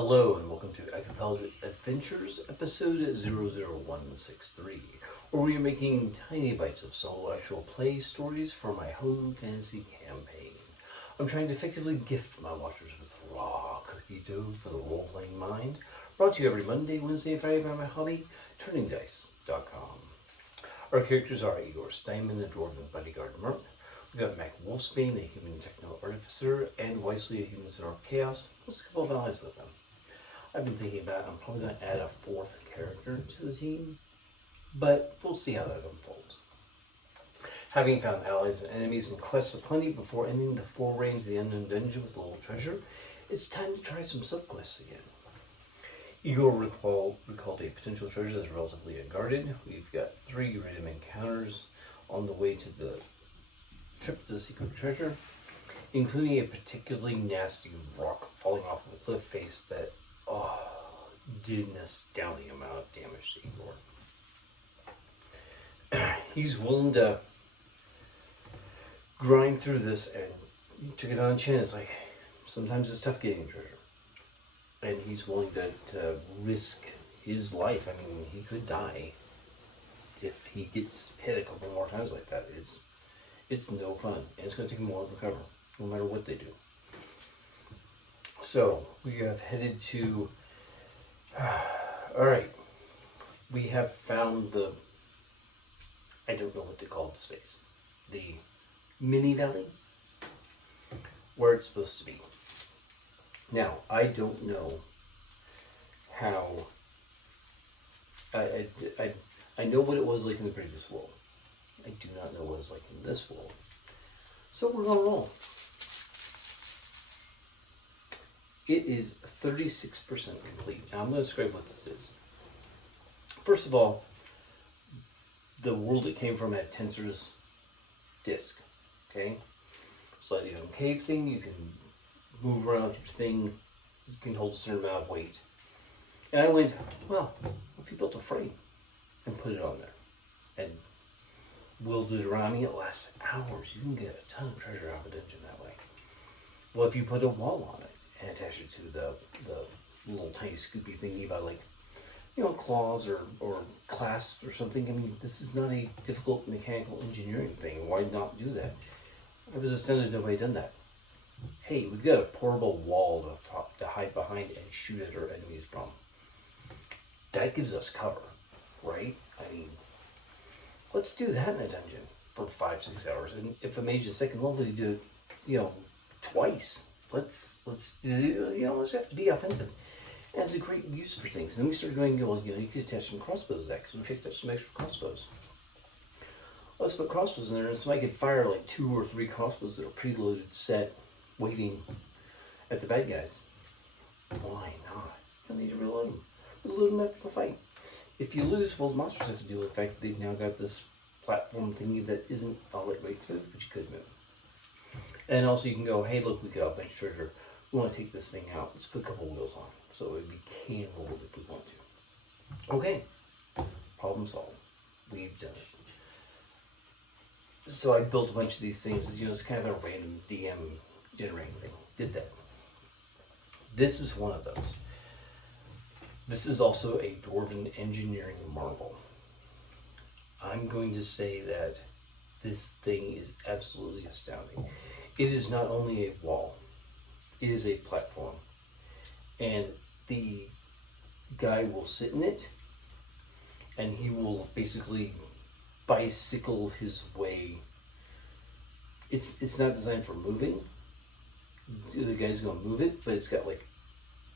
Hello and welcome to Acapella Adventures, episode 00163, where we are making tiny bites of solo actual play stories for my home fantasy campaign. I'm trying to effectively gift my watchers with raw cookie dough for the role-playing mind, brought to you every Monday, Wednesday, and Friday by my hobby, turningdice.com. Our characters are Igor Steinmann, the Dwarven Bodyguard Merc. We've got Wolfsbane, a human Techno-Artificer, and Wyesley, a human Center of Chaos, plus a couple of allies with them. I've been thinking about I'm probably going to add a fourth character to the team, but we'll see how that unfolds. Having found allies and enemies and quests aplenty before ending the foray into the unknown dungeon with the little treasure, it's time to try some subquests again. Igor recalled a potential treasure that's relatively unguarded. We've got 3 random encounters on the way to the trip to the secret treasure, including a particularly nasty rock falling off of a cliff face that did an astounding amount of damage to Igor. He's willing to grind through this and took it on chin. It's like sometimes it's tough getting treasure, and he's willing to risk his life. I mean, he could die if he gets hit a couple more times like that. It's no fun, and it's going to take him a while to recover, no matter what they do. So, we have headed to... Alright. We have found the... I don't know what to call the space. The mini valley? Where it's supposed to be. Now, I don't know how... I know what it was like in the previous world. I do not know what it's like in this world. So we're going to roll. It is 36% complete. Now I'm going to describe what this is. First of all, the world it came from had Tensor's disk. Okay? Slightly concave thing. You can move around with your thing. You can hold a certain amount of weight. And I went, well, if you built a frame and put it on there and wielded around, I mean, it lasts hours. You can get a ton of treasure out of a dungeon that way. Well, if you put a wall on it and attach it to the little tiny scoopy thingy by, like, you know, claws or clasps or something, I mean, this is not a difficult mechanical engineering thing. Why not do that? I was astounded nobody had done that. Hey, we've got a portable wall to hide behind and shoot at our enemies from. That gives us cover, right? I mean, let's do that in a dungeon for 5-6 hours. And if a mage is second level, you do it, you know, twice. Let's have to be offensive. And it's a great use for things. And then we started going, well, you know, you could attach some crossbows to that because we picked up some extra crossbows. Let's put crossbows in there, and somebody could fire like 2 or 3 crossbows that are preloaded, set, waiting at the bad guys. Why not? You don't need to reload them. Reload them after the fight. If you lose, well, the monsters have to deal with the fact that they've now got this platform thingy that isn't all that great to move, but you could move. And also you can go, hey, look, we got a bunch of treasure. We want to take this thing out. Let's put a couple wheels on so it would be can rolled if we want to. Okay. Problem solved. We've done it. So I built a bunch of these things. You know, it's kind of a random DM generating thing. Did that. This is one of those. This is also a Dwarven engineering marvel. I'm going to say that this thing is absolutely astounding. It is not only a wall, it is a platform. And the guy will sit in it, and he will basically bicycle his way. It's not designed for moving. The guy's going to move it, but it's got like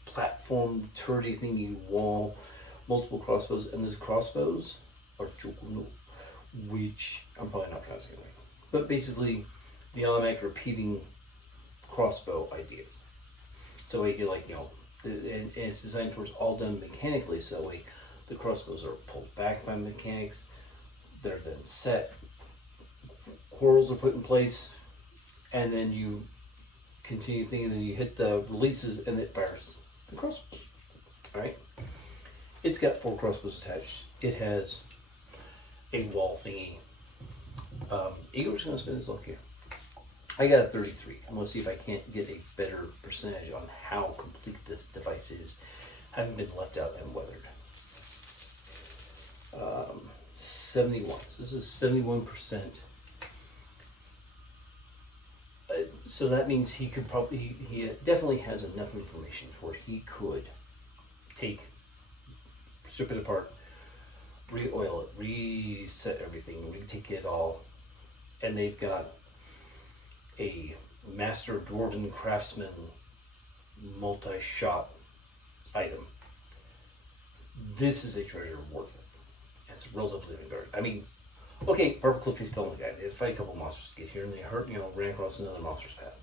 platform, turrety thingy, wall, multiple crossbows, and those crossbows are chokuno, which I'm probably not pronouncing it right. But basically, the automatic repeating crossbow ideas. So you like, you know, and it's designed towards all done mechanically, so that way the crossbows are pulled back by mechanics, they're then set, quarrels are put in place, and then you continue thinking, and then you hit the releases, and it fires the crossbows. Alright? It's got 4 crossbows attached. It has a wall thingy. Igor's going to spin his luck here. I got a 33. I'm going to see if I can't get a better percentage on how complete this device is, having been left out and weathered. 71. So this is 71%. So that means he could probably, he definitely has enough information to where he could strip it apart, re-oil it, reset everything, retake it all, and they've got a master dwarven craftsman multi-shot item. This is a treasure worth it. It's relatively unguarded. I mean, okay, Perfect Cliff fell in the guy. They had to fight a couple monsters to get here, and they ran across another monster's path.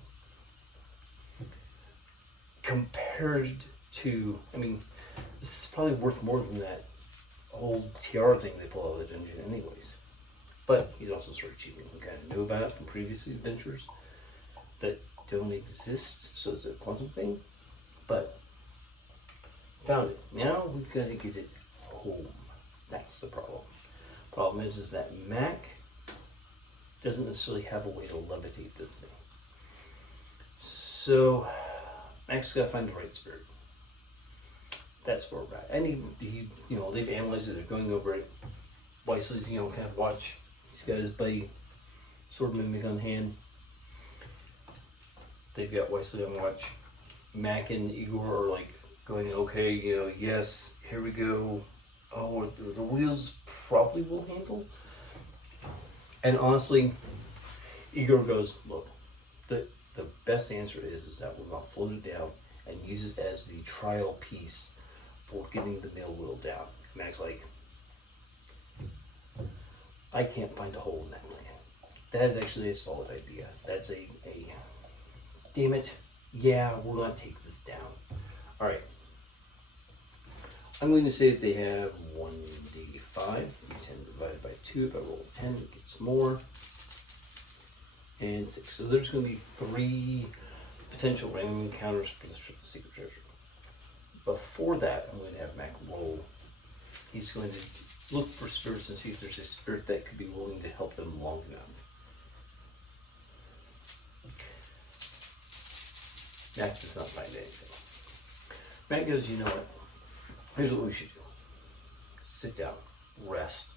Compared to, I mean, this is probably worth more than that old TR thing they pull out of the dungeon anyways. But he's also sort of cheating. We kind of knew about it from previous adventures that don't exist, so it's a quantum thing. But found it. Now we've got to get it home. That's the problem. Problem is that Mac doesn't necessarily have a way to levitate this thing. So Mac's got to find the right spirit. That's where we're at. And they've analyzed it. They're going over it. Wyseley's, kind of watch. He's got his buddy sword mimic on hand. They've got Wyesley on watch. Mac and Igor are like going, okay, yes, here we go. Oh, the wheels probably will handle. And honestly, Igor goes, look, the best answer is that we're going to float it down and use it as the trial piece for getting the mill wheel down. Mac's like, I can't find a hole in that plan. That is actually a solid idea. That's a damn it, yeah, we're going to take this down. All right. I'm going to say that they have 1d5, d10 divided by 2. If I roll a 10, it gets more. And 6. So there's going to be 3 potential random encounters for the secret treasure. Before that, I'm going to have Mac roll. He's going to look for spirits and see if there's a spirit that could be willing to help them long enough. Mac does not find anything. Mac goes, you know what? Here's what we should do. Sit down, rest.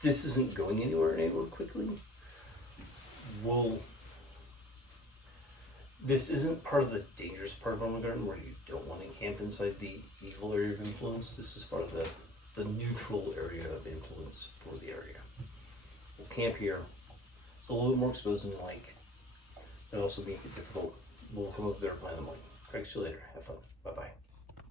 This isn't going anywhere quickly. This isn't part of the dangerous part of Armageddon where you don't want to camp inside the evil area of influence. This is part of the neutral area of influence for the area. We'll camp here. It's a little bit more exposed than you like. It'll also make it difficult. We'll come up with a better plan in the morning. Catch you later. Have fun.